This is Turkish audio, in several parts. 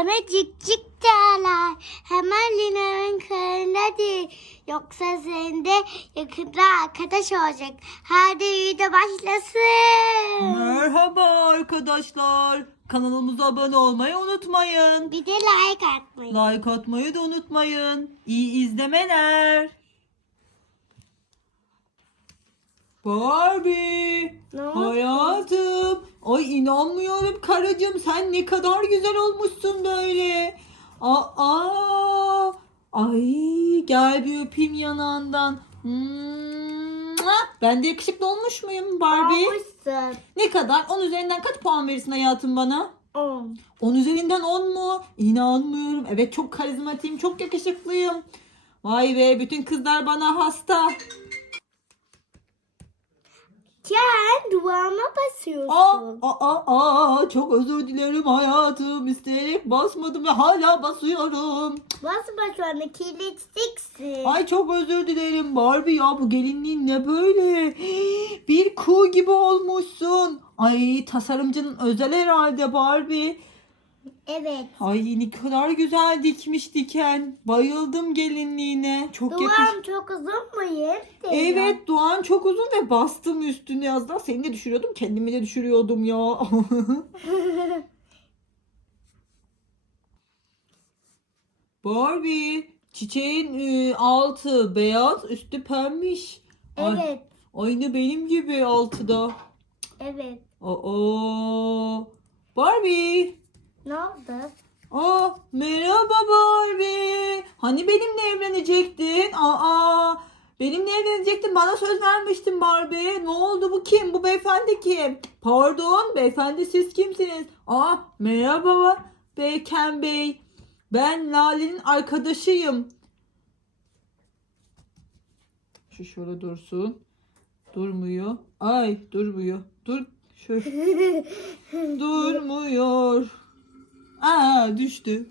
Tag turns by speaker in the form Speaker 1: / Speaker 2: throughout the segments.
Speaker 1: Bana cik cik derler. Hemen Lina'nın köyünde değil. Yoksa senin de yakında arkadaş olacak. Hadi video başlasın.
Speaker 2: Merhaba arkadaşlar. Kanalımıza abone olmayı unutmayın.
Speaker 1: Bir de like atmayı.
Speaker 2: Like atmayı da unutmayın. İyi izlemeler. Barbie.
Speaker 1: Ne oldu?
Speaker 2: Hayatım. Ay inanmıyorum karıcığım. Sen ne kadar güzel olmuşsun böyle. Aa. Ay gel bir öpeyim yanağından. Ben de yakışıklı olmuş muyum Barbie?
Speaker 1: Olmuşsun.
Speaker 2: Ne kadar? 10 üzerinden kaç puan verirsin hayatım bana?
Speaker 1: On.
Speaker 2: 10 üzerinden 10 mu? İnanmıyorum. Evet çok karizmatiyim, çok yakışıklıyım. Vay be bütün kızlar bana hasta.
Speaker 1: Sen duvağıma
Speaker 2: Aa,
Speaker 1: basıyorsun.
Speaker 2: aa, aa, çok özür dilerim hayatım. İsteyerek basmadım ve hala basıyorum.
Speaker 1: Basma şu anda kirleteceksin.
Speaker 2: Ay çok özür dilerim Barbie ya bu gelinliğin ne böyle? Bir kuğu gibi olmuşsun. Ay tasarımcının özel herhalde Barbie.
Speaker 1: Evet.
Speaker 2: Ay ne kadar güzel dikmiş diken. Bayıldım gelinliğine. Çok yakış.
Speaker 1: Duvağım çok uzun mu yerim?
Speaker 2: Evet Doğan çok uzun ve bastım üstüne az daha. Seni de düşürüyordum kendimi de düşürüyordum ya. Barbie çiçeğin e, altı beyaz üstü pembiş. Ay,
Speaker 1: Evet.
Speaker 2: aynı benim gibi altıda.
Speaker 1: Evet.
Speaker 2: Aa, Barbie.
Speaker 1: Ne oldu?
Speaker 2: Aa, merhaba Barbie. Hani benimle evlenecektin? Aa, benimle evlenecektin. Bana söz vermiştin Barbie. Ne oldu bu kim? Bu beyefendi kim? Pardon beyefendi siz kimsiniz? Aa, merhaba Beyken Bey. Ben Lale'nin arkadaşıyım. Şu şöyle dursun. Durmuyor. Ay durmuyor. Dur. Şöyle. Durmuyor. Aa düştü.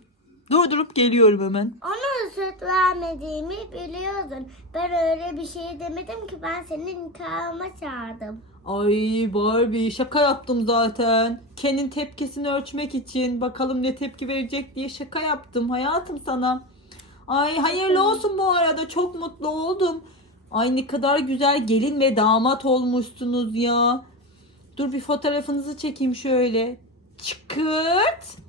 Speaker 2: Durdurup geliyorum hemen.
Speaker 1: Ona süt vermediğimi biliyordun. Ben öyle bir şey demedim ki ben senin nikahıma çağırdım.
Speaker 2: Ay Barbie şaka yaptım zaten. Ken'in tepkisini ölçmek için bakalım ne tepki verecek diye şaka yaptım hayatım sana. Ay hayırlı olsun bu arada çok mutlu oldum. Ay ne kadar güzel gelin ve damat olmuşsunuz ya. Dur bir fotoğrafınızı çekeyim şöyle. Çıkırt.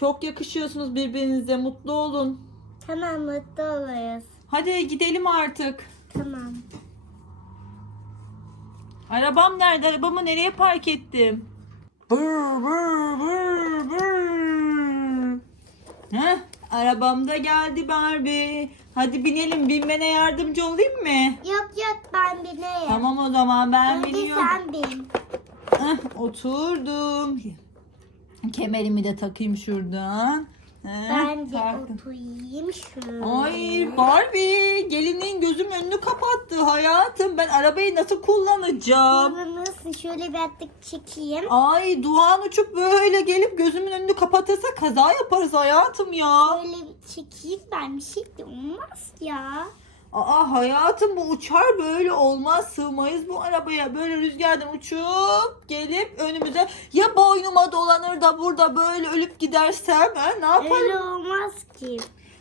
Speaker 2: Çok yakışıyorsunuz birbirinize mutlu olun.
Speaker 1: Tamam mutlu oluruz.
Speaker 2: Hadi gidelim artık.
Speaker 1: Tamam.
Speaker 2: Arabam nerede? Arabamı nereye park ettim? Bır bır bır bır. Heh, arabam da geldi Barbie. Hadi binelim. Binmene yardımcı olayım mı?
Speaker 1: Yok yok ben bineyim.
Speaker 2: Tamam o zaman ben
Speaker 1: Önce
Speaker 2: biniyorum.
Speaker 1: sen bin.
Speaker 2: Heh, oturdum. Kemerimi de takayım şuradan. Heh,
Speaker 1: Ben de
Speaker 2: taktım.
Speaker 1: oturayım şöyle.
Speaker 2: Ay Barbie gelinin gözüm önünü kapattı hayatım. Ben arabayı nasıl kullanacağım?
Speaker 1: Bunu nasıl şöyle bir attık çekeyim.
Speaker 2: Ay Doğan uçup böyle gelip gözümün önünü kapatırsa kaza yaparız hayatım ya.
Speaker 1: Şöyle bir çekeyim ben bir şey de olmaz ya.
Speaker 2: Aa hayatım bu uçar böyle olmaz sığmayız bu arabaya. Böyle rüzgardan uçup gelip önümüze ya boynuma dolanır da burada böyle ölüp gidersem ha, ne yaparım?
Speaker 1: Öyle olmaz ki.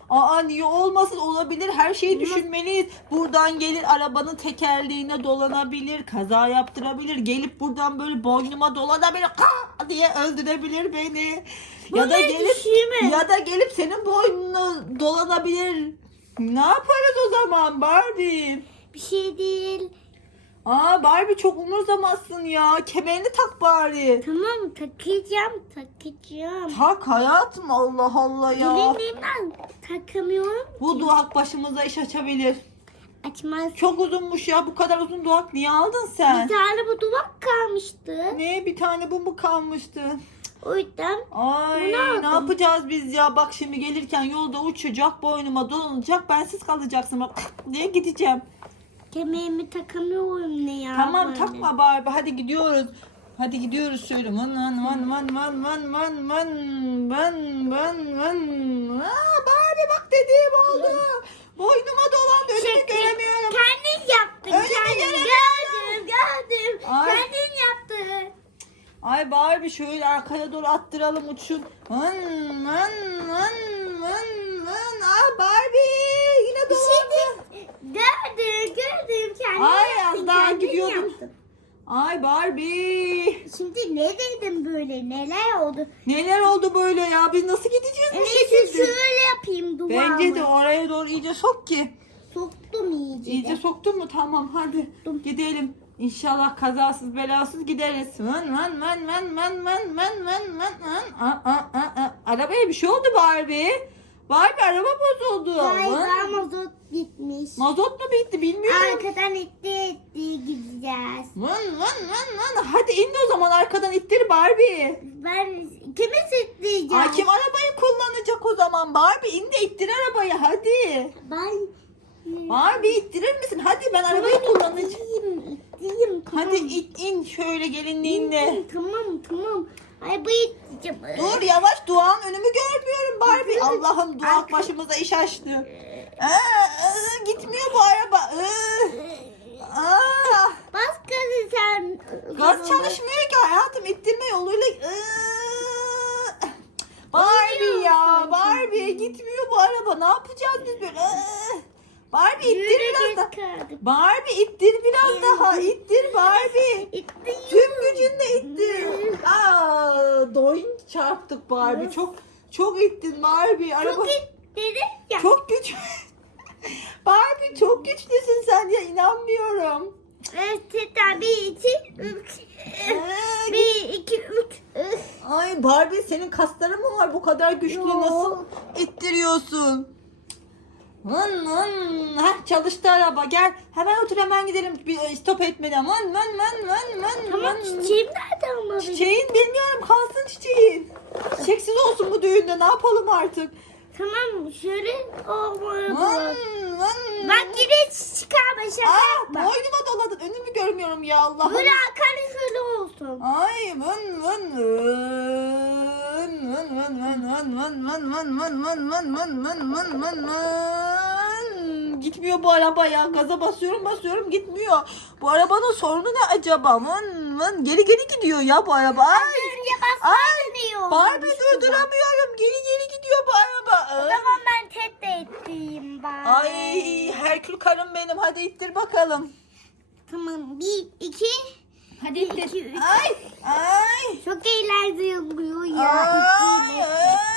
Speaker 2: Aa niye olmasın olabilir her şeyi düşünmeliyiz. Buradan gelir arabanın tekerleğine dolanabilir, kaza yaptırabilir. Gelip buradan böyle boynuma dolanabilir "Kah!" diye öldürebilir beni. ya da gelip
Speaker 1: düşünme.
Speaker 2: ya da gelip senin boynuna dolanabilir. Ne yaparız o zaman Barbie?
Speaker 1: Bir şey değil.
Speaker 2: Aa Barbie çok umursamazsın ya. Kemerini tak bari.
Speaker 1: Tamam takacağım takacağım.
Speaker 2: Tak hayatım Allah Allah ya.
Speaker 1: Gelinliğimden takamıyorum.
Speaker 2: Bu duak başımıza iş açabilir.
Speaker 1: Açmaz.
Speaker 2: Çok uzunmuş ya. Bu kadar uzun duak niye aldın sen?
Speaker 1: Bir tane bu duvak kalmıştı.
Speaker 2: Ne bir tane bu mu kalmıştı?
Speaker 1: O yüzden
Speaker 2: Ay
Speaker 1: Bunu aldım.
Speaker 2: ne yapacağız biz ya? Bak şimdi gelirken yolda uçacak, boynuma dolanacak, bensiz kalacaksın. Bak diye gideceğim.
Speaker 1: kemerimi takamıyorum ne ya.
Speaker 2: tamam
Speaker 1: böyle.
Speaker 2: takma Barbie hadi gidiyoruz. Hadi gidiyoruz şöyle. Van van van van van van van van van van van. Aa, Barbie bak dediğim oldu. Boynuma dolandı önümü
Speaker 1: Şaka.
Speaker 2: göremiyorum.
Speaker 1: Kendin yaptın.
Speaker 2: Mi
Speaker 1: kendin.
Speaker 2: göremiyorum?
Speaker 1: Gördüm gördüm.
Speaker 2: Ay. Ay Barbie şöyle arkaya doğru attıralım uçsun. Vın vın vın vın vın. Aa Barbie yine
Speaker 1: Bir şey
Speaker 2: dolandı.
Speaker 1: Gördüm gördüm kendim
Speaker 2: Ay, az daha gidiyordum.
Speaker 1: yaptım.
Speaker 2: Ay Barbie.
Speaker 1: Şimdi ne dedim böyle neler oldu?
Speaker 2: Neler oldu böyle ya? Biz nasıl gideceğiz bu şekilde?
Speaker 1: şöyle yapayım duvağımı.
Speaker 2: Bence de oraya doğru iyice sok ki.
Speaker 1: Soktum iyice.
Speaker 2: İyice soktun mu? Tamam hadi
Speaker 1: Dur.
Speaker 2: gidelim. İnşallah kazasız belasız gideriz. Vın vın vın vın vın vın vın vın vın vın. Aa, aa, aa, aa. Arabaya bir şey oldu Barbie. Barbie araba bozuldu. Vın.
Speaker 1: mazot bitmiş.
Speaker 2: Mazot mu bitti bilmiyorum.
Speaker 1: Arkadan itti etti gideceğiz.
Speaker 2: Vın vın vın vın. Hadi in de o zaman arkadan ittir Barbie.
Speaker 1: Ben kimi sütleyeceğim?
Speaker 2: Ay kim arabayı kullanacak o zaman? Barbie in de ittir arabayı hadi.
Speaker 1: Ben
Speaker 2: Barbie ittirir misin? Hadi ben arabayı kullanacağım.
Speaker 1: İttiyim, ittiyim. Tamam.
Speaker 2: Hadi it in şöyle gelinliğinle.
Speaker 1: Tamam tamam. Ay bu iteceğim.
Speaker 2: Dur yavaş Doğan önümü görmüyorum Barbie. Allah'ım
Speaker 1: Arka-
Speaker 2: başımıza iş açtı. Aa, aa, gitmiyor bu araba. Aa, aa.
Speaker 1: Bas gazı sen.
Speaker 2: Gaz çalışmıyor ki hayatım ittirme yoluyla. Aa. Barbie ya Barbie gitmiyor bu araba. Ne yapacağız biz böyle? Aa. Barbie ittir biraz da. Barbie ittir biraz daha. İttir Barbie. Tüm gücünle ittir. Aa, doink çarptık Barbie. Çok çok ittin Barbie. Araba
Speaker 1: Çok it dedim ya.
Speaker 2: çok güç. Barbie çok güçlüsün sen ya inanmıyorum.
Speaker 1: Evet tabii iki, üç.
Speaker 2: Ee,
Speaker 1: Bir, iki, üç.
Speaker 2: Ay Barbie senin kasların mı var bu kadar güçlü nasıl ittiriyorsun? Vın vın. Heh, çalıştı araba gel hemen otur hemen gidelim bir e, stop etmeden vın vın vın vın vın
Speaker 1: Tamam
Speaker 2: vın.
Speaker 1: çiçeğim nerede ama benim?
Speaker 2: Çiçeğin bilmiyorum kalsın çiçeğin. Çiçeksiz olsun bu düğünde ne yapalım artık?
Speaker 1: Tamam şöyle olmalı.
Speaker 2: Vın vın.
Speaker 1: Bak yine çıkarma şaka
Speaker 2: Aa,
Speaker 1: yapma.
Speaker 2: boynuma doladın önümü görmüyorum ya Allah'ım.
Speaker 1: Böyle arkanı şöyle olsun.
Speaker 2: Ay vın vın vın vın vın vın vın vın vın vın vın vın vın vın vın vın vın vın Gitmiyor bu araba ya. Gaza basıyorum basıyorum gitmiyor. Bu arabanın sorunu ne acaba? Vın vın geri geri gidiyor ya bu araba. Ay,
Speaker 1: Önce olurmuş
Speaker 2: Barbie durduramıyorum. Geri geri gidiyor bu araba.
Speaker 1: O zaman ben tek de ettiğim bari.
Speaker 2: Ay Herkül karım benim. Hadi ittir bakalım.
Speaker 1: Tamam bir iki.
Speaker 2: Hadi
Speaker 1: üç.
Speaker 2: Ay ay.
Speaker 1: Çok eğlenceli oluyor ya.
Speaker 2: Ay, ay.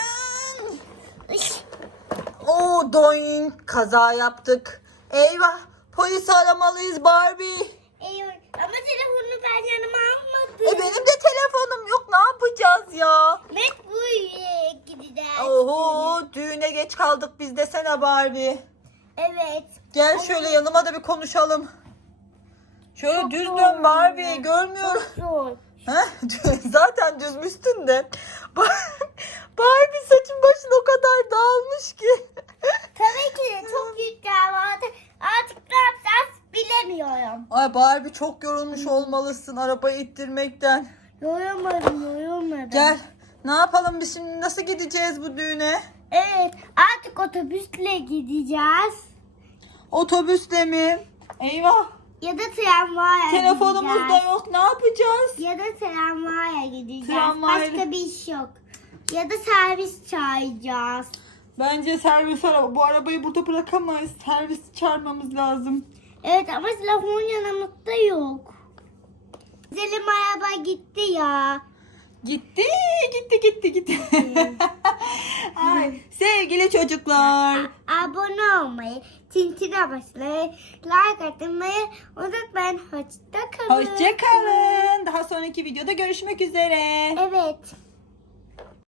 Speaker 1: Iş.
Speaker 2: Oo doink kaza yaptık. Eyvah polisi aramalıyız Barbie.
Speaker 1: Eyvah. Ama telefonu ben yanıma almadım.
Speaker 2: E benim de telefonum yok ne yapacağız ya?
Speaker 1: Metbu'ya gideceğiz.
Speaker 2: Oho düğüne geç kaldık biz desene Barbie.
Speaker 1: Evet.
Speaker 2: Gel şöyle yanıma da bir konuşalım. Şöyle
Speaker 1: Çok
Speaker 2: düz dön Barbie görmüyorum.
Speaker 1: Çok zor.
Speaker 2: Zaten düzmüşsün de. Barbie saçın başın o kadar dağılmış ki.
Speaker 1: Tabii ki çok büyük vardı. Artık ne yapacağız bilemiyorum.
Speaker 2: Ay Barbie çok yorulmuş olmalısın arabayı ittirmekten.
Speaker 1: Yorulmadım, yorulmadım.
Speaker 2: Gel. Ne yapalım biz şimdi nasıl gideceğiz bu düğüne?
Speaker 1: Evet, artık otobüsle gideceğiz.
Speaker 2: Otobüsle mi? Eyvah.
Speaker 1: Ya da tramvaya
Speaker 2: Telefonumuz da
Speaker 1: gideceğiz.
Speaker 2: yok. Ne yapacağız?
Speaker 1: Tramvaya gideceğiz.
Speaker 2: Tramvayla-
Speaker 1: Başka bir iş yok. Ya da servis çağıracağız.
Speaker 2: Bence servis araba. Bu arabayı burada bırakamayız. Servis çağırmamız lazım.
Speaker 1: Evet ama telefon yanımızda yok. Güzelim araba gitti ya.
Speaker 2: Gitti, gitti, gitti, gitti. Ay, sevgili çocuklar.
Speaker 1: Abone olmayı, tintine basmayı, like atmayı unutmayın. Hoşça kalın.
Speaker 2: Hoşçakalın. Daha sonraki videoda görüşmek üzere.
Speaker 1: Evet.